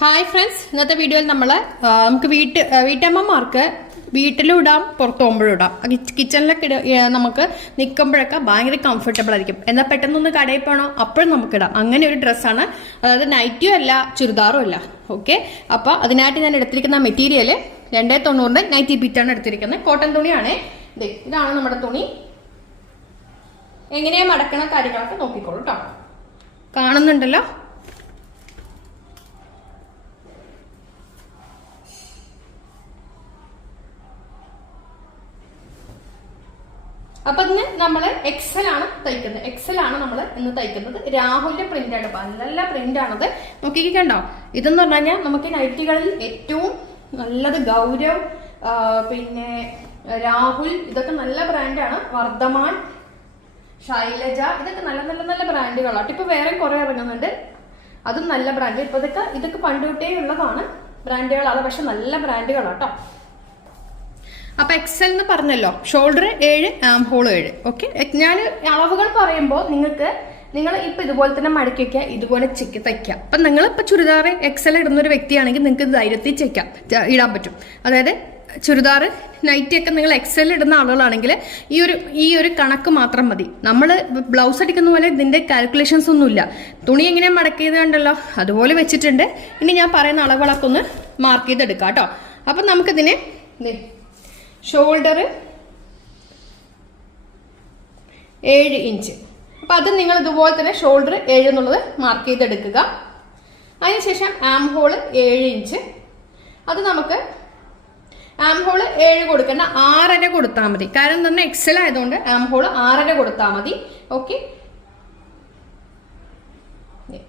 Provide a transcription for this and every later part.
Hi friends ഇന്നത്തെ വീഡിയോയിൽ നമ്മൾ നമുക്ക് വീട്ട് വീട്ടമ്മമാർക്ക് വീട്ടിലും ഇടാം പുറത്ത് പോകുമ്പോഴും ഇടാം കിച്ചണിലൊക്കെ ഇട നമുക്ക് നിൽക്കുമ്പോഴൊക്കെ ഭയങ്കര കംഫർട്ടബിൾ ആയിരിക്കും. എന്നാൽ പെട്ടെന്നൊന്ന് കടയിൽ പോകണോ അപ്പോഴും നമുക്ക് ഇടാം. അങ്ങനെ ഒരു ഡ്രസ്സാണ് അതായത് നൈറ്റിയും അല്ല ചുരിദാറും അല്ല. ഓക്കെ അപ്പോൾ അതിനായിട്ട് ഞാൻ എടുത്തിരിക്കുന്ന മെറ്റീരിയൽ രണ്ടേ തൊണ്ണൂറിന്റെ നൈറ്റി ബിറ്റാണ് എടുത്തിരിക്കുന്നത്. കോട്ടൺ തുണിയാണ്. ഇതാണ് നമ്മുടെ തുണി. എങ്ങനെയാ മടക്കണ കാര്യങ്ങളൊക്കെ നോക്കിക്കോളൂ കേട്ടോ കാണുന്നുണ്ടല്ലോ? അപ്പൊ ഇന്ന് നമ്മൾ എക്സൽ ആണ് തയ്ക്കുന്നത്. എക്സൽ ആണ് നമ്മൾ ഇന്ന് തയ്ക്കുന്നത്. രാഹുലിന്റെ പ്രിന്റ് ആണ്. നല്ല പ്രിന്റ് ആണത്. നോക്കി കണ്ടോ ഇതെന്ന് പറഞ്ഞു നമുക്ക് നൈറ്റികളിൽ ഏറ്റവും നല്ലത് ഗൗരവ് പിന്നെ രാഹുൽ ഇതൊക്കെ നല്ല ബ്രാൻഡാണ് വർദ്ധമാൻ ശൈലജ ഇതൊക്കെ നല്ല നല്ല നല്ല ബ്രാൻഡുകളാണ് ഇപ്പൊ വേറെ കുറെ ഇറങ്ങുന്നുണ്ട്. അതും നല്ല ബ്രാൻഡ് ഇപ്പൊ ഇതൊക്കെ ഇതൊക്കെ പണ്ടുകുട്ടിയുള്ളതാണ് ബ്രാൻഡുകളാണ് പക്ഷെ നല്ല ബ്രാൻഡുകളാട്ടോ അപ്പൊ എക്സൽ എന്ന് പറഞ്ഞല്ലോ. ഷോൾഡർ ഏഴ് ആം ഹോൾ ഏഴ്. ഓക്കെ ഞാൻ അളവുകൾ പറയുമ്പോൾ നിങ്ങൾക്ക് നിങ്ങൾ ഇപ്പൊ ഇതുപോലെ തന്നെ മടക്കി വെക്കുക ഇതുപോലെ ചെക്ക് തയ്ക്കുക അപ്പൊ നിങ്ങൾ ഇപ്പൊ ചുരിദാർ എക്സൽ ഇടുന്ന ഒരു വ്യക്തിയാണെങ്കിൽ നിങ്ങൾക്ക് ധൈര്യത്തിൽ ചെക്കാം ഇടാൻ പറ്റും. അതായത് ചുരിദാർ നൈറ്റി ഒക്കെ നിങ്ങൾ എക്സൽ ഇടുന്ന ആളുകളാണെങ്കിൽ ഈ ഒരു ഈ ഒരു കണക്ക് മാത്രം മതി. നമ്മൾ ബ്ലൗസ് അടിക്കുന്ന പോലെ ഇതിന്റെ കാൽക്കുലേഷൻസ് ഒന്നുമില്ല തുണി എങ്ങനെ മടക്കിയത് കണ്ടല്ലോ? അതുപോലെ വെച്ചിട്ടുണ്ട്. ഇനി ഞാൻ പറയുന്ന അളവുകളൊക്കെ ഒന്ന് മാർക്ക് ചെയ്തെടുക്കാം കേട്ടോ. അപ്പം നമുക്കിതിനെ ഷോൾഡർ ഏഴ് ഇഞ്ച് അപ്പം അത് നിങ്ങൾ ഇതുപോലെ തന്നെ ഷോൾഡർ ഏഴ് എന്നുള്ളത് മാർക്ക് ചെയ്തെടുക്കുക. അതിനുശേഷം ആം ഹോൾ ഏഴ് ഇഞ്ച് അത് നമുക്ക് ആം ഹോൾ ഏഴ് കൊടുക്കേണ്ട ആറര കൊടുത്താൽ മതി. കാരണം തന്നെ എക്സൽ ആയതുകൊണ്ട് ആം ഹോൾ ആറര കൊടുത്താൽ മതി. ഓക്കെ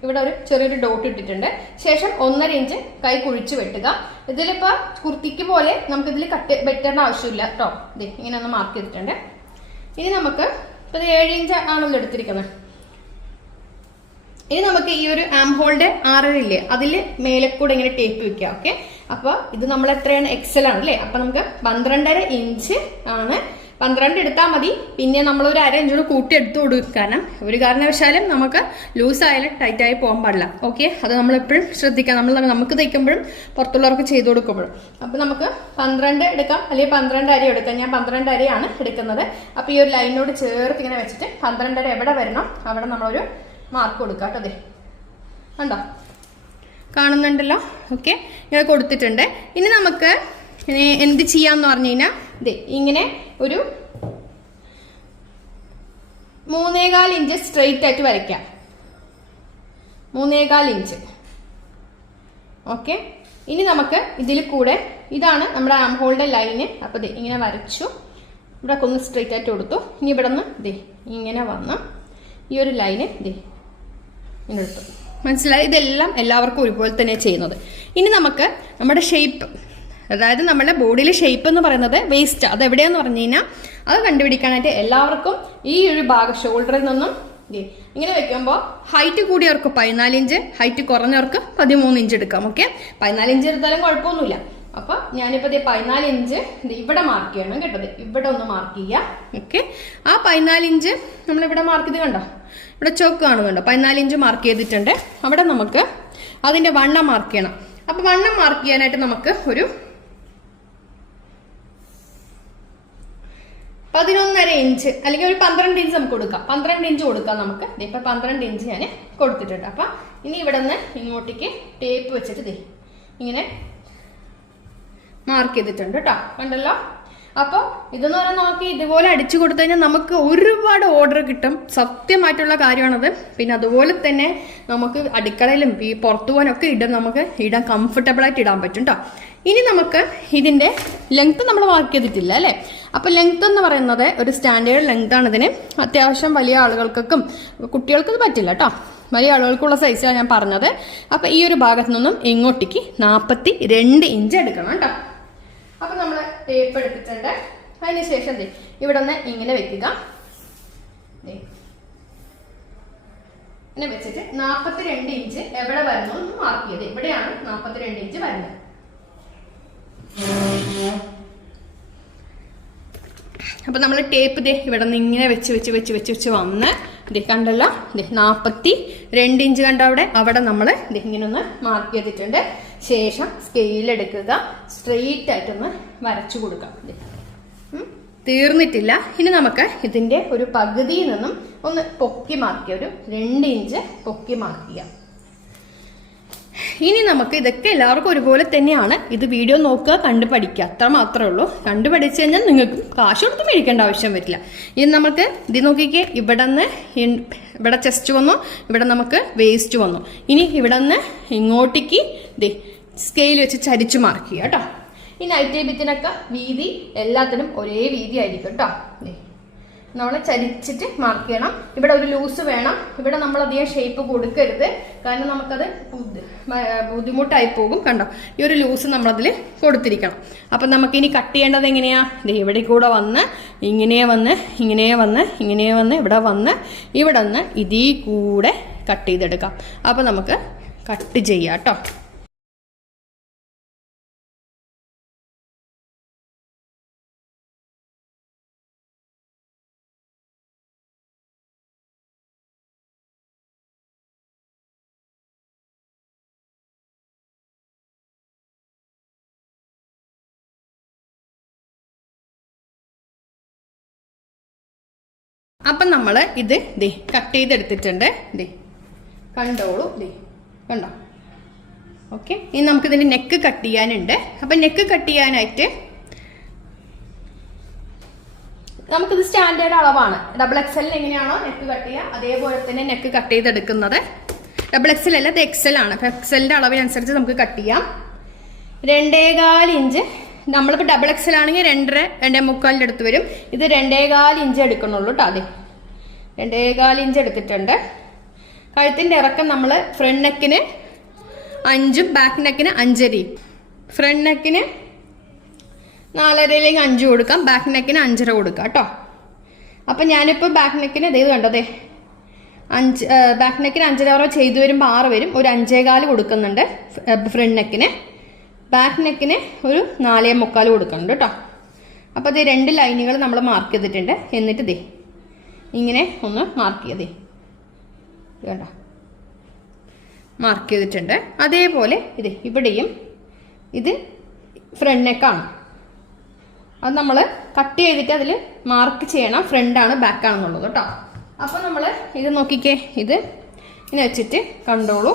ഇവിടെ ഒരു ചെറിയൊരു ഡോട്ട് ഇട്ടിട്ടുണ്ട്. ശേഷം ഒന്നര ഇഞ്ച് കൈ കുഴിച്ച് വെട്ടുക. ഇതിലിപ്പോ കുർത്തിക്ക് പോലെ നമുക്ക് ഇതിൽ കട്ട് വെട്ടേണ്ട ആവശ്യമില്ല കേട്ടോ ഇത് ഇങ്ങനെ ഒന്ന് മാർക്ക് ചെയ്തിട്ടുണ്ട്. ഇനി നമുക്ക് ഇപ്പൊ ഏഴ് ഇഞ്ച് ആണല്ലോ എടുത്തിരിക്കുന്നത്. ഇനി നമുക്ക് ഈ ഒരു ആം ഹോൾഡ് ആറരയില്ലേ അതിൽ മേലെ കൂടെ ഇങ്ങനെ ടേപ്പ് വെക്കുക ഓക്കെ അപ്പൊ ഇത് നമ്മൾ എത്രയാണ്? എക്സൽ ആണ് അല്ലേ? അപ്പൊ നമുക്ക് പന്ത്രണ്ടര ഇഞ്ച് ആണ് പന്ത്രണ്ട് എടുത്താൽ മതി. പിന്നെ നമ്മൾ ഒരു അര ഇഞ്ചോട് കൂട്ടി എടുത്തു കൊടുക്കും. കാരണം ഒരു കാരണവശാലും നമുക്ക് ലൂസായാലും ടൈറ്റായി പോകാൻ പാടില്ല. ഓക്കെ അത് നമ്മളെപ്പോഴും ശ്രദ്ധിക്കാം നമ്മൾ നമുക്ക് തയ്ക്കുമ്പോഴും പുറത്തുള്ളവർക്ക് ചെയ്തു കൊടുക്കുമ്പോഴും. അപ്പോൾ നമുക്ക് പന്ത്രണ്ട് എടുക്കാം. അല്ലെങ്കിൽ പന്ത്രണ്ട് അരി എടുക്കാം. ഞാൻ പന്ത്രണ്ട് അരിയാണ് എടുക്കുന്നത്. അപ്പോൾ ഈ ഒരു ലൈനോട് ചേർത്ത് ഇങ്ങനെ വെച്ചിട്ട് പന്ത്രണ്ടര എവിടെ വരണം? അവിടെ നമ്മളൊരു മാർക്ക് കൊടുക്കാം കേട്ടോ അതെ കണ്ടോ? കാണുന്നുണ്ടല്ലോ. ഓക്കെ ഇങ്ങനെ കൊടുത്തിട്ടുണ്ട്. ഇനി നമുക്ക് എന്ത് ചെയ്യാന്ന് പറഞ്ഞു കഴിഞ്ഞാൽ ഇങ്ങനെ ഒരു മൂന്നേകാൽ ഇഞ്ച് സ്ട്രെയിറ്റ് ആയിട്ട് വരയ്ക്കാം. മൂന്നേകാൽ ഇഞ്ച് ഓക്കെ ഇനി നമുക്ക് ഇതിൽ കൂടെ ഇതാണ് നമ്മുടെ ആം ഹോളിന്റെ ലൈന് അപ്പോൾ ദേ ഇങ്ങനെ വരച്ചു. ഇവിടെ ഒന്ന് സ്ട്രെയിറ്റ് ആയിട്ട് കൊടുത്തു. ഇനി ഇവിടെ നിന്ന് ദേ ഇങ്ങനെ വന്ന്. ഈ ഒരു ലൈന് ദേ ഇങ്ങനെ എടുത്തു. മനസ്സിലായി? ഇതെല്ലാം എല്ലാവർക്കും ഒരുപോലെ തന്നെ ചെയ്യുന്നത്. ഇനി നമുക്ക് നമ്മുടെ ഷേപ്പ് അതായത് നമ്മുടെ ബോഡിയിലെ ഷേപ്പ് എന്ന് പറയുന്നത് വേസ്റ്റ് അത് എവിടെയാന്ന് പറഞ്ഞു കഴിഞ്ഞാൽ അത് കണ്ടുപിടിക്കാനായിട്ട് എല്ലാവർക്കും ഈ ഒരു ഭാഗം ഷോൾഡറിൽ നിന്നും ഇങ്ങനെ വെക്കുമ്പോൾ ഹൈറ്റ് കൂടിയവർക്ക് പതിനാല് ഇഞ്ച് ഹൈറ്റ് കുറഞ്ഞവർക്ക് പതിമൂന്ന് ഇഞ്ച് എടുക്കാം ഓക്കെ പതിനാല് ഇഞ്ച് എടുത്താലും കുഴപ്പമൊന്നുമില്ല. അപ്പൊ ഞാനിപ്പോ പതിനാല് ഇഞ്ച് ഇവിടെ മാർക്ക് ചെയ്യണം കേട്ടത് ഇവിടെ ഒന്ന് മാർക്ക് ചെയ്യാം ഓക്കെ ആ പതിനാല് ഇഞ്ച് നമ്മൾ ഇവിടെ മാർക്ക് ചെയ്ത് കണ്ടോ? ഇവിടെ ചോക്ക് കാണുന്നുണ്ടോ പതിനാല് ഇഞ്ച് മാർക്ക് ചെയ്തിട്ടുണ്ട്. അവിടെ നമുക്ക് അതിന്റെ വണ്ണം മാർക്ക് ചെയ്യണം. അപ്പൊ വണ്ണം മാർക്ക് ചെയ്യാനായിട്ട് നമുക്ക് ഒരു പതിനൊന്നര ഇഞ്ച് അല്ലെങ്കിൽ ഒരു പന്ത്രണ്ട് ഇഞ്ച് നമുക്ക് കൊടുക്കാം. പന്ത്രണ്ട് ഇഞ്ച് കൊടുക്കാം നമുക്ക്. ഇപ്പം പന്ത്രണ്ട് ഇഞ്ച് ഞാൻ കൊടുത്തിട്ടുണ്ട്. അപ്പം ഇനി ഇവിടെ നിന്ന് ഇങ്ങോട്ടേക്ക് ടേപ്പ് വെച്ചിട്ട് ദേ ഇങ്ങനെ മാർക്ക് ചെയ്തിട്ടുണ്ട് കേട്ടോ കണ്ടല്ലോ? അപ്പോൾ ഇതെന്ന് പറഞ്ഞാൽ നമുക്ക് ഇതുപോലെ അടിച്ചു കൊടുത്തു കഴിഞ്ഞാൽ നമുക്ക് ഒരുപാട് ഓർഡർ കിട്ടും. സത്യമായിട്ടുള്ള കാര്യമാണത്. പിന്നെ അതുപോലെ തന്നെ നമുക്ക് അടുക്കളയിലും ഈ പുറത്തു പോകാനൊക്കെ ഇടാൻ നമുക്ക് ഇടാൻ കംഫർട്ടബിൾ ആയിട്ട് ഇടാൻ പറ്റും കേട്ടോ ഇനി നമുക്ക് ഇതിന്റെ ലെങ്ത്ത് നമ്മൾ മാർക്ക് ചെയ്തിട്ടില്ല അല്ലേ? അപ്പോൾ ലെങ്ത്ത് എന്ന് പറയുന്നത് ഒരു സ്റ്റാൻഡേർഡ് ലെങ്ത് ആണ് ഇതിന്. അത്യാവശ്യം വലിയ ആളുകൾക്കും കുട്ടികൾക്ക് ഇത് പറ്റില്ല കേട്ടോ വലിയ ആളുകൾക്കുള്ള സൈസാണ് ഞാൻ പറഞ്ഞത്. അപ്പോൾ ഈ ഒരു ഭാഗത്തു നിന്നും ഇങ്ങോട്ടേക്ക് നാൽപ്പത്തി രണ്ട് ഇഞ്ച് എടുക്കണം കേട്ടോ അപ്പോൾ നമ്മൾ ടേപ്പ് എടുത്തിട്ടുണ്ട്. അതിന് ശേഷം ഇവിടെ ഒന്ന് ഇങ്ങനെ വെക്കുക. ഇങ്ങനെ വെച്ചിട്ട് നാൽപ്പത്തി രണ്ട് ഇഞ്ച് എവിടെ വരുന്നു എന്ന് മാർക്ക് ചെയ്ത് ഇവിടെയാണ് നാൽപ്പത്തി രണ്ട് ഇഞ്ച് വരുന്നത്. അപ്പൊ നമ്മൾ ടേപ്പ് ദേ ഇവിടെ നിന്ന് ഇങ്ങനെ വെച്ച് വെച്ച് വെച്ച് വെച്ച് വെച്ച് വന്ന് ദേ കണ്ടല്ലോ? ദേ നാൽപ്പത്തി രണ്ട് ഇഞ്ച് കണ്ട അവിടെ? അവിടെ നമ്മൾ ദേ ഇങ്ങനെ ഒന്ന് മാർക്ക് ചെയ്തിട്ടുണ്ട്. ശേഷം സ്കെയിൽ എടുക്കുക. സ്ട്രെയിറ്റ് ആയിട്ടൊന്ന് വരച്ചു കൊടുക്കാം. തീർന്നിട്ടില്ല. ഇനി നമുക്ക് ഇതിന്റെ ഒരു പകുതിയിൽ നിന്നും ഒന്ന് പൊക്കി മാർക്ക് ഒരു രണ്ട് ഇഞ്ച് പൊക്കി മാർക്ക് ചെയ്യാം ഇനി നമുക്ക് ഇതൊക്കെ എല്ലാവർക്കും ഒരുപോലെ തന്നെയാണ്. ഇത് വീഡിയോ നോക്കുക കണ്ടു പഠിക്കുക. അത്ര മാത്രമേ ഉള്ളൂ. കണ്ടു പഠിച്ചു കഴിഞ്ഞാൽ നിങ്ങൾക്ക് കാശ് കൊടുത്ത് മേടിക്കേണ്ട ആവശ്യം വരില്ല. ഇനി നമുക്ക് ഇത് നോക്കിക്കേ ഇവിടെ നിന്ന് ഇവിടെ ചെസ്റ്റ് വന്നു ഇവിടെ നമുക്ക് വേസ്റ്റ് വന്നു. ഇനി ഇവിടെ നിന്ന് ഇങ്ങോട്ടേക്ക് ദേ സ്കെയിൽ വെച്ച് ചരിച്ചു മാർക്ക് ചെയ്യുക കേട്ടോ. ഈ നൈറ്റ് ബിത്തിനൊക്കെ വീതി എല്ലാത്തിനും ഒരേ വീതി ആയിരിക്കും കേട്ടോ നമ്മൾ ചരിച്ചിട്ട് മാർക്ക് ചെയ്യണം. ഇവിടെ ഒരു ലൂസ് വേണം. ഇവിടെ നമ്മൾ അധികം ഷേപ്പ് കൊടുക്കരുത്. കാരണം നമുക്കത് ബുദ്ധിമുട്ടായി പോകും. കണ്ടോ? ഈ ഒരു ലൂസ് നമ്മളതിൽ കൊടുത്തിരിക്കണം. അപ്പം നമുക്കിനി കട്ട് ചെയ്യേണ്ടത് എങ്ങനെയാ? ദേ ഇവിടെ കൂടെ വന്ന് ഇങ്ങനെ വന്ന് ഇങ്ങനെ വന്ന് ഇങ്ങനെ വന്ന് ഇവിടെ വന്ന് ഇവിടെ നിന്ന് ഇതീ കൂടെ കട്ട് ചെയ്തെടുക്കാം. അപ്പം നമുക്ക് കട്ട് ചെയ്യാം കേട്ടോ അപ്പം നമ്മൾ ഇത് ദേ കട്ട് ചെയ്തെടുത്തിട്ടുണ്ട്. ദേ കണ്ടോളൂ. ദേ കണ്ടോ? ഓക്കെ ഇനി നമുക്ക് ഇതിന്റെ നെക്ക് കട്ട് ചെയ്യാനുണ്ട്. അപ്പം നെക്ക് കട്ട് ചെയ്യാനായിട്ട് നമുക്കിത് സ്റ്റാൻഡേർഡ് അളവാണ്. ഡബിൾ എക്സലിന് എങ്ങനെയാണോ നെക്ക് കട്ട് ചെയ്യുക അതേപോലെ തന്നെ നെക്ക് കട്ട് ചെയ്തെടുക്കുന്നത്. ഡബിൾ എക്സൽ അല്ല ഇത് എക്സൽ ആണ്. അപ്പം എക്സലിന്റെ അളവിനനുസരിച്ച് നമുക്ക് കട്ട് ചെയ്യാം. രണ്ടേകാൽ ഇഞ്ച്. നമ്മളിപ്പോൾ ഡബിൾ എക്സൽ ആണെങ്കിൽ രണ്ടര രണ്ടേ മുക്കാലിന്റെ അടുത്ത് വരും. ഇത് രണ്ടേകാൽ ഇഞ്ച് എടുക്കണുള്ളൂ കേട്ടോ അതെ രണ്ടേകാൽ ഇഞ്ച് എടുത്തിട്ടുണ്ട്. കഴുത്തിന്റെ ഇറക്കം നമ്മൾ ഫ്രണ്ട് നെക്കിന് അഞ്ചും ബാക്ക് നെക്കിന് അഞ്ചരയും ഫ്രണ്ട് നെക്കിന് നാലരയിലേക്ക് അഞ്ച് കൊടുക്കാം ബാക്ക് നെക്കിന് അഞ്ചര കൊടുക്കാം കേട്ടോ. അപ്പം ഞാനിപ്പോൾ ബാക്ക് നെക്കിന് ഇതേത് കണ്ടതേ അഞ്ച് ബാക്ക് നെക്കിന് അഞ്ചര ഓറോ ചെയ്തു വരുമ്പോൾ ആറ് വരും. ഒരു അഞ്ചേകാൽ കൊടുക്കുന്നുണ്ട് ഫ്രണ്ട് നെക്കിന് ബാക്ക് നെക്കിന് ഒരു നാലേ മുക്കാൽ കൊടുക്കുന്നുണ്ട് കേട്ടോ. അപ്പോൾ ഇത് രണ്ട് ലൈനുകൾ നമ്മൾ മാർക്ക് ചെയ്തിട്ടുണ്ട്. എന്നിട്ട് ദേ ഇങ്ങനെ ഒന്ന് മാർക്ക് ചെയ്തേ. വേണ്ട മാർക്ക് ചെയ്തിട്ടുണ്ട്. അതേപോലെ ഇത് ഇവിടെയും ഇത് ഫ്രണ്ട് നെക്കാണ് അത് നമ്മൾ കട്ട് ചെയ്തിട്ട് അതിൽ മാർക്ക് ചെയ്യണം. ഫ്രണ്ടാണ് ബാക്കാണെന്നുള്ളത് കേട്ടോ. അപ്പോൾ നമ്മൾ ഇത് നോക്കിക്കേ. ഇത് ഇങ്ങനെ വെച്ചിട്ട് കണ്ടോളൂ.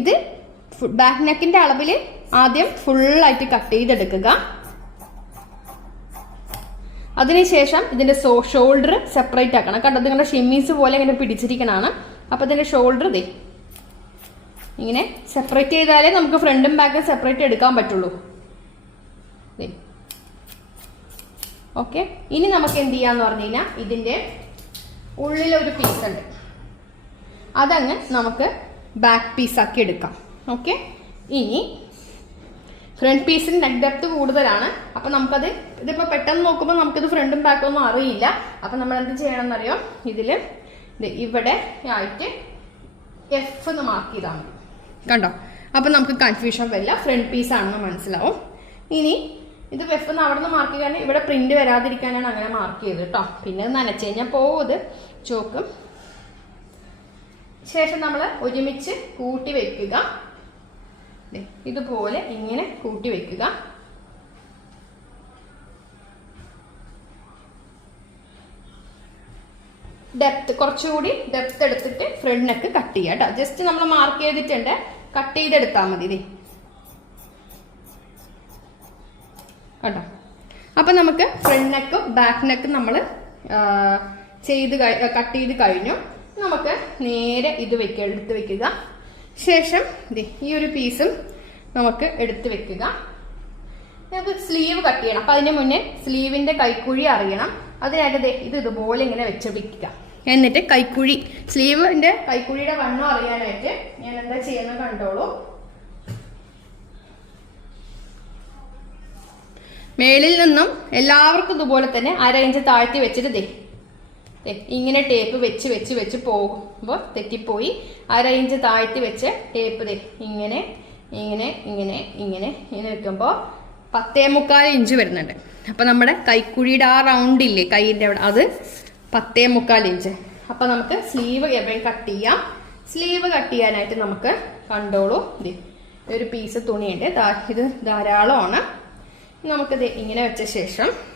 ഇത് ബാക്ക് നെക്കിന്റെ അളവിൽ ആദ്യം ഫുള്ളായിട്ട് കട്ട് ചെയ്തെടുക്കുക. അതിനുശേഷം ഇതിന്റെ സോ ഷോൾഡർ സെപ്പറേറ്റ് ആക്കണം. കണ്ടോ? നിങ്ങളുടെ ഷെമ്മീസ് പോലെ ഇങ്ങനെ പിടിച്ചിരിക്കണമാണ് അപ്പോൾ ഇതിന്റെ ഷോൾഡർ ഇതേ ഇങ്ങനെ സെപ്പറേറ്റ് ചെയ്താലേ നമുക്ക് ഫ്രണ്ടും ബാക്കും സെപ്പറേറ്റ് എടുക്കാൻ പറ്റുള്ളൂ. ഓക്കെ ഇനി നമുക്ക് എന്ത് ചെയ്യാന്ന് പറഞ്ഞു കഴിഞ്ഞാൽ ഇതിന്റെ ഉള്ളിലൊരു പീസ് ഉണ്ട്. അതങ്ങ് നമുക്ക് ബാക്ക് പീസാക്കി എടുക്കാം. ഓക്കെ ഇനി ഫ്രണ്ട് പീസിന് നെക്ക് ഡെപ്ത് കൂടുതലാണ്. അപ്പൊ നമുക്കത് ഇതിപ്പോ പെട്ടെന്ന് നോക്കുമ്പോൾ നമുക്കിത് ഫ്രണ്ടും ബാക്കും ഒന്നും അറിയില്ല. അപ്പൊ നമ്മൾ എന്ത് ചെയ്യണം എന്നറിയോ ഇതിൽ ഇവിടെ ആയിട്ട് എഫ് എന്ന് മാർക്ക് ചെയ്താൽ മതി. കണ്ടോ? അപ്പൊ നമുക്ക് കൺഫ്യൂഷൻ വരില്ല. ഫ്രണ്ട് പീസ് ആണെന്ന് മനസ്സിലാവും. ഇനി ഇത് എഫ് എന്ന് അവിടെ നിന്ന് മാർക്ക് ചെയ്യാൻ ഇവിടെ പ്രിന്റ് വരാതിരിക്കാനാണ് അങ്ങനെ മാർക്ക് ചെയ്തത് കേട്ടോ പിന്നെ നനച്ചു കഴിഞ്ഞാൽ ഇത്. ചോക്കും. ശേഷം നമ്മൾ ഒരുമിച്ച് കൂട്ടി വെക്കുക. ഇതുപോലെ ഇങ്ങനെ കൂട്ടി വെക്കുക. ഡെപ്ത് കുറച്ചുകൂടി ഡെപ്ത് എടുത്തിട്ട് ഫ്രണ്ട് നെക്ക് കട്ട് ചെയ്യുക കേട്ടോ. ജസ്റ്റ് നമ്മൾ മാർക്ക് ചെയ്തിട്ടുണ്ട്. കട്ട് ചെയ്തെടുത്താൽ മതി കേട്ടോ? അപ്പം നമുക്ക് ഫ്രണ്ട് നെക്കും ബാക്ക് നെക്കും നമ്മൾ ചെയ്ത് കട്ട് ചെയ്ത് കഴിഞ്ഞു. നമുക്ക് നേരെ ഇത് വെക്കുക എടുത്ത് വെക്കുക. ശേഷം ഈ ഒരു പീസും നമുക്ക് എടുത്തു വെക്കുക. നമുക്ക് സ്ലീവ് കട്ട് ചെയ്യണം. അപ്പം അതിന് മുന്നേ സ്ലീവിന്റെ കൈക്കുഴി അറിയണം. അതിനായിട്ട് ഇത് ഇതുപോലെ ഇങ്ങനെ വെച്ച് പിടിക്കുക. എന്നിട്ട് കൈക്കുഴി സ്ലീവിന്റെ കൈക്കുഴിയുടെ വണ്ണം അറിയാനായിട്ട് ഞാൻ എന്താ ചെയ്യുന്നത് കണ്ടോളൂ. മേളിൽ നിന്നും എല്ലാവർക്കും ഇതുപോലെ തന്നെ അര ഇഞ്ച് താഴ്ത്തി വെച്ചിട്ട് ദേ, ഇങ്ങനെ ടേപ്പ് വെച്ച് വെച്ച് വെച്ച് പോകുമ്പോൾ തെറ്റിപ്പോയി. അര ഇഞ്ച് താഴ്ത്തി വെച്ച് ടേപ്പ് ദേ ഇങ്ങനെ ഇങ്ങനെ ഇങ്ങനെ ഇങ്ങനെ ഇങ്ങനെ വെക്കുമ്പോൾ പത്തേ മുക്കാൽ ഇഞ്ച് വരുന്നുണ്ട്. അപ്പം നമ്മുടെ കൈക്കുഴിയുടെ ആ റൗണ്ട് ഇല്ലേ കൈയിന്റെ അവിടെ അത് പത്തേ മുക്കാൽ ഇഞ്ച് അപ്പം നമുക്ക് സ്ലീവ് എവിടെയും കട്ട് ചെയ്യാം. സ്ലീവ് കട്ട് ചെയ്യാനായിട്ട് നമുക്ക് കണ്ടോളൂ. ദേ ഒരു പീസ് തുണിയുണ്ട്. ഇത് ധാരാളമാണ്. നമുക്കിത് ഇങ്ങനെ വെച്ച ശേഷം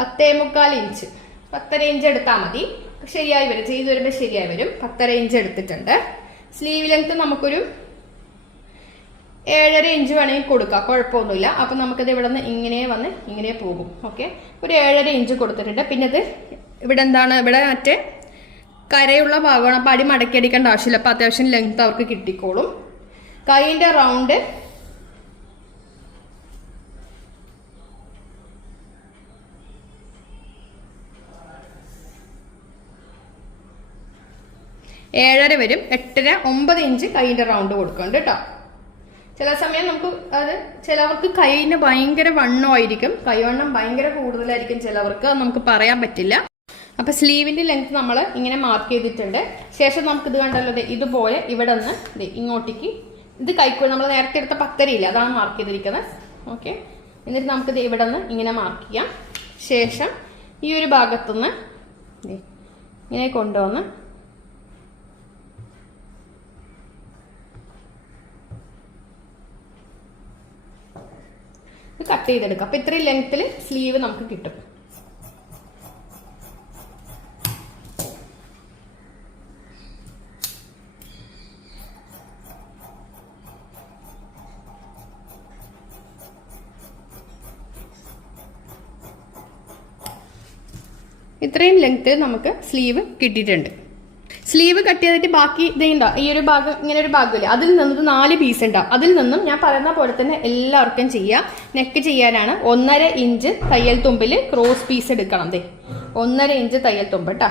പത്തേ മുക്കാൽ ഇഞ്ച്. പത്തര ഇഞ്ച് എടുത്താൽ മതി. ശരിയായി വരും. ചെയ്തു വരുമ്പോൾ ശരിയായി വരും. പത്തര ഇഞ്ച് എടുത്തിട്ടുണ്ട്. സ്ലീവ് ലെങ്ത് നമുക്കൊരു ഏഴര ഇഞ്ച് വേണമെങ്കിൽ കൊടുക്കാം. കുഴപ്പമൊന്നുമില്ല. അപ്പം നമുക്കത് ഇവിടെ നിന്ന് ഇങ്ങനെ വന്ന് ഇങ്ങനെ പോകും. ഓക്കെ ഒരു ഏഴര ഇഞ്ച് കൊടുത്തിട്ടുണ്ട്. പിന്നെ ഇത് ഇവിടെ എന്താണ്? ഇവിടെ മറ്റേ കരയുള്ള ഭാഗമാണ്. അപ്പം അടി മടക്കി അടിക്കേണ്ട ആവശ്യമില്ല. അപ്പം അത്യാവശ്യം ലെങ്ത് അവർക്ക് കിട്ടിക്കോളും. കൈയിന്റെ റൗണ്ട് ഏഴര വരും എട്ടര ഒമ്പത് ഇഞ്ച് കൈയിന്റെ റൗണ്ട് കൊടുക്കുന്നുണ്ട് കേട്ടോ. ചില സമയം നമുക്ക് അത് ചിലവർക്ക് കൈയിന് ഭയങ്കര വണ്ണമായിരിക്കും കൈവണ്ണം ഭയങ്കര കൂടുതലായിരിക്കും ചിലവർക്ക് നമുക്ക് പറയാൻ പറ്റില്ല. അപ്പൊ സ്ലീവിന്റെ ലെങ്ത് നമ്മൾ ഇങ്ങനെ മാർക്ക് ചെയ്തിട്ടുണ്ട്. ശേഷം നമുക്ക് ഇത് കണ്ടല്ലോ ഇതുപോലെ ഇവിടെ നിന്ന് ഇങ്ങോട്ടേക്ക്. ഇത് കൈക്കൂ നമ്മൾ നേരത്തെ എടുത്ത പത്തരയില്ല അതാണ് മാർക്ക് ചെയ്തിരിക്കുന്നത്. ഓക്കെ എന്നിട്ട് നമുക്കിത് ഇവിടെ നിന്ന് ഇങ്ങനെ മാർക്ക് ചെയ്യാം. ശേഷം ഈ ഒരു ഭാഗത്തുനിന്ന് ഇങ്ങനെ കൊണ്ടുവന്ന് ചെയ്തെടുക്കാം. അപ്പൊ ഇത്രയും ലെങ്ത്തിൽ സ്ലീവ് നമുക്ക് കിട്ടും. ഇത്രയും ലെങ്ത് നമുക്ക് സ്ലീവ് കിട്ടിയിട്ടുണ്ട്. സ്ലീവ് കട്ട് ചെയ്തിട്ട് ബാക്കി ഇതുണ്ടോ ഈ ഒരു ഭാഗം ഇങ്ങനെ ഒരു ഭാഗമില്ല? അതിൽ നിന്നത് നാല് പീസ് ഉണ്ടാവും. അതിൽ നിന്നും ഞാൻ പറയുന്ന പോലെ തന്നെ എല്ലാവർക്കും ചെയ്യാം. നെക്ക് ചെയ്യാനാണ്. ഒന്നര ഇഞ്ച് തയ്യൽ തുമ്പിൽ ക്രോസ് പീസ് എടുക്കണം ദേ. ഒന്നര ഇഞ്ച് തയ്യൽ തുമ്പ് കേട്ടോ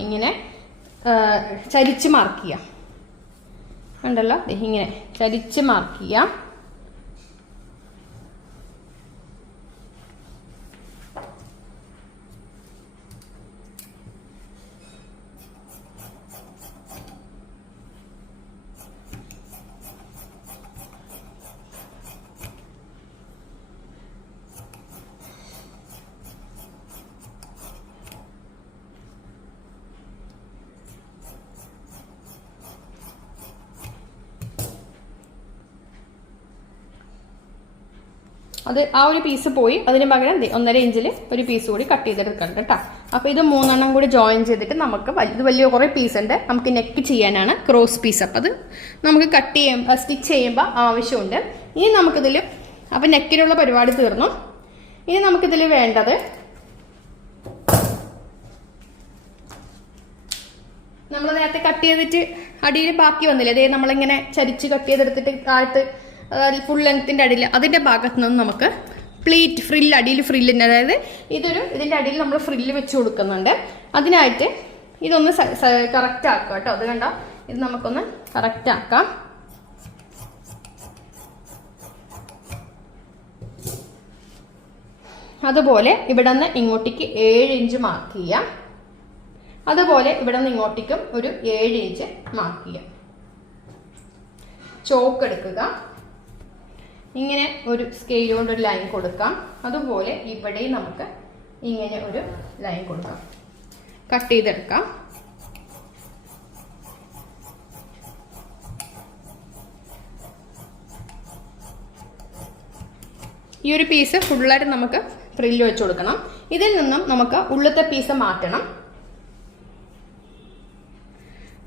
ഇങ്ങനെ ചരിച്ച് മാർക്ക് ചെയ്യാം. ഉണ്ടല്ലോ ഇങ്ങനെ ചരിച്ച് മാർക്ക് ചെയ്യാം. അത് ആ ഒരു പീസ് പോയി. അതിന് പകരം ഒന്നര ഇഞ്ചിൽ ഒരു പീസ് കൂടി കട്ട് ചെയ്തെടുക്കണം കേട്ടോ അപ്പൊ ഇത് മൂന്നെണ്ണം കൂടി ജോയിൻ ചെയ്തിട്ട് നമുക്ക് ഇത് വലിയ കുറേ പീസ് ഉണ്ട്. നമുക്ക് നെക്ക് ചെയ്യാനാണ് ക്രോസ് പീസ് അപ്പം അത് നമുക്ക് കട്ട് ചെയ്യുമ്പോൾ സ്റ്റിച്ച് ചെയ്യുമ്പോൾ ആവശ്യമുണ്ട്. ഇനി നമുക്കിതിൽ അപ്പൊ നെക്കിനുള്ള പരിപാടി തീർന്നു. ഇനി നമുക്കിതിൽ വേണ്ടത് നമ്മൾ നേരത്തെ കട്ട് ചെയ്തിട്ട് അടിയിൽ ബാക്കി വന്നില്ലേ? അതേ നമ്മളിങ്ങനെ ചരിച്ച് കട്ട് ചെയ്തെടുത്തിട്ട് താഴത്ത് ഫുൾ ലെങ്ത്തിന്റെ അടിയിൽ അതിന്റെ ഭാഗത്ത് നിന്ന് നമുക്ക് പ്ലീറ്റ് ഫ്രില്ല് അടിയിൽ ഫ്രില്ലിന്റെ അതായത് ഇതൊരു ഇതിന്റെ അടിയിൽ നമ്മൾ ഫ്രില്ല് വെച്ച് കൊടുക്കുന്നുണ്ട്. അതിനായിട്ട് ഇതൊന്ന് കറക്റ്റ് ആക്കുക കേട്ടോ. അത് കണ്ടോ? ഇത് നമുക്കൊന്ന് കറക്റ്റ് ആക്കാം. അതുപോലെ ഇവിടെ നിന്ന് ഇങ്ങോട്ടേക്ക് ഏഴ് ഇഞ്ച് മാർക്ക് ചെയ്യാം. അതുപോലെ ഇവിടെ നിന്ന് ഇങ്ങോട്ടേക്കും ഒരു ഏഴ് ഇഞ്ച് മാർക്ക് ചെയ്യാം. ചോക്ക് എടുക്കുക. ഇങ്ങനെ ഒരു സ്കെയിൽ കൊണ്ട് ഒരു ലൈൻ കൊടുക്കാം. അതുപോലെ ഇവിടെയും നമുക്ക് ഇങ്ങനെ ഒരു ലൈൻ കൊടുക്കാം. കട്ട് ചെയ്തെടുക്കാം. ഈ ഒരു പീസ് ഫുള്ളായിട്ട് നമുക്ക് ഫ്രില്ല് വെച്ച് കൊടുക്കണം. ഇതിൽ നിന്നും നമുക്ക് ഉള്ളത്തെ പീസ് മാറ്റണം.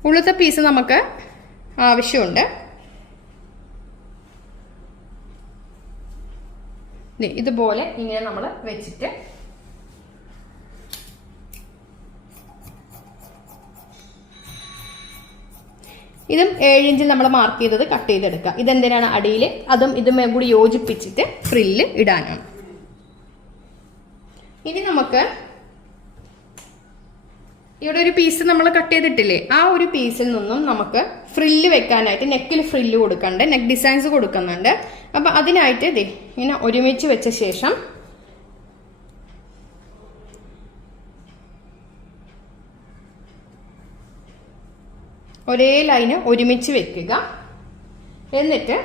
ഉള്ളത്തെ പീസ് നമുക്ക് ആവശ്യമുണ്ട്. ഇതുപോലെ ഇങ്ങനെ നമ്മൾ വെച്ചിട്ട് ഇതും ഏഴ് ഇഞ്ചിൽ നമ്മൾ മാർക്ക് ചെയ്തത് കട്ട് ചെയ്തെടുക്കുക. ഇതെന്തിനാണ് അടിയിൽ അതും ഇതും കൂടി യോജിപ്പിച്ചിട്ട് ഫ്രില്ല് ഇടാനാണ്. ഇനി നമുക്ക് ഇവിടെ ഒരു പീസ് നമ്മൾ കട്ട് ചെയ്തിട്ടില്ലേ? ആ ഒരു പീസിൽ നിന്നും നമുക്ക് ഫ്രില്ല് വെക്കാനായിട്ട് നെക്കിൽ ഫ്രില്ല് കൊടുക്കണ്ട്. നെക്ക് ഡിസൈൻസ് കൊടുക്കുന്നുണ്ട്. അപ്പൊ അതിനായിട്ട് ദേ ഇങ്ങനെ ഒരുമിച്ച് വെച്ച ശേഷം ഒരേ ലൈന് ഒരുമിച്ച് വെക്കുക. എന്നിട്ട്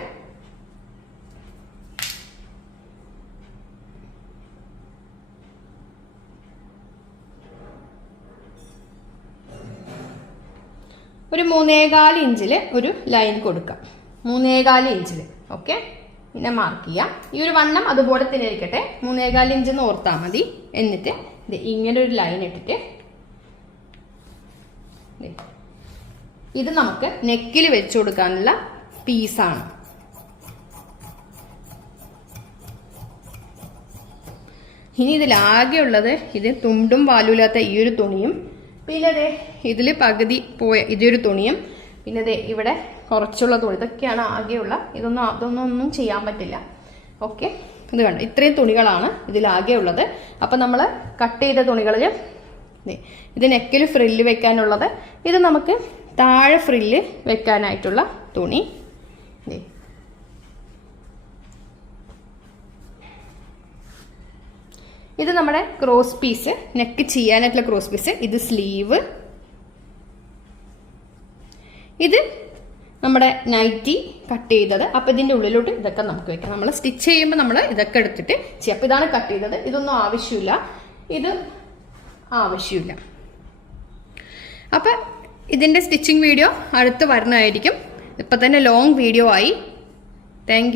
ഒരു മൂന്നേകാൽ ഇഞ്ചിൽ ഒരു ലൈൻ കൊടുക്കാം. മൂന്നേകാൽ ഇഞ്ചിൽ ഓക്കെ പിന്നെ മാർക്ക് ചെയ്യാം. ഈ ഒരു വണ്ണം അതുപോലെ തന്നെ ഇരിക്കട്ടെ. മൂന്നേകാൽ ഇഞ്ച് എന്ന് ഓർത്താൽ മതി. എന്നിട്ട് ഇത് ഇങ്ങനെ ഒരു ലൈൻ ഇട്ടിട്ട്. ഇത് നമുക്ക് നെക്കിൽ വെച്ചു കൊടുക്കാനുള്ള പീസാണ് ഇനി ഇതിലാകെ ഉള്ളത് ഇത് തുണ്ടും പാലുമില്ലാത്ത ഈ ഒരു തുണിയും പിന്നെ ദേ ഇതിൽ പകുതി പോയ ഇതൊരു തുണിയും പിന്നെ ദേ ഇവിടെ കുറച്ചുള്ള തുണി. ഇതൊക്കെയാണ് ആകെയുള്ള. ഇതൊന്നും അതൊന്നും ഒന്നും ചെയ്യാൻ പറ്റില്ല. ഓക്കെ? ഇത് കണ്ടു? ഇത്രയും തുണികളാണ് ഇതിലാകെ ഉള്ളത് അപ്പം നമ്മൾ കട്ട് ചെയ്ത തുണികളിൽ ഇത് നെക്കിൽ ഫ്രില്ല് വെക്കാനുള്ളത്. ഇത് നമുക്ക് താഴെ ഫ്രില്ല് വെക്കാനായിട്ടുള്ള തുണി. ഇത് നമ്മുടെ ക്രോസ് പീസ് നെക്ക് ചെയ്യാനായിട്ടുള്ള ക്രോസ് പീസ് ഇത് സ്ലീവ് ഇത് നമ്മുടെ നൈറ്റി കട്ട് ചെയ്തത്. അപ്പം ഇതിന്റെ ഉള്ളിലോട്ട് ഇതൊക്കെ നമുക്ക് വെക്കാം. നമ്മൾ സ്റ്റിച്ച് ചെയ്യുമ്പോൾ നമ്മൾ ഇതൊക്കെ എടുത്തിട്ട് ചെയ്യാം. അപ്പം ഇതാണ് കട്ട് ചെയ്തത്. ഇതൊന്നും ആവശ്യമില്ല. ഇത് ആവശ്യമില്ല. അപ്പം ഇതിന്റെ സ്റ്റിച്ചിങ് വീഡിയോ അടുത്ത് വരുന്നതായിരിക്കും ഇപ്പം തന്നെ ലോങ് വീഡിയോ ആയി. താങ്ക്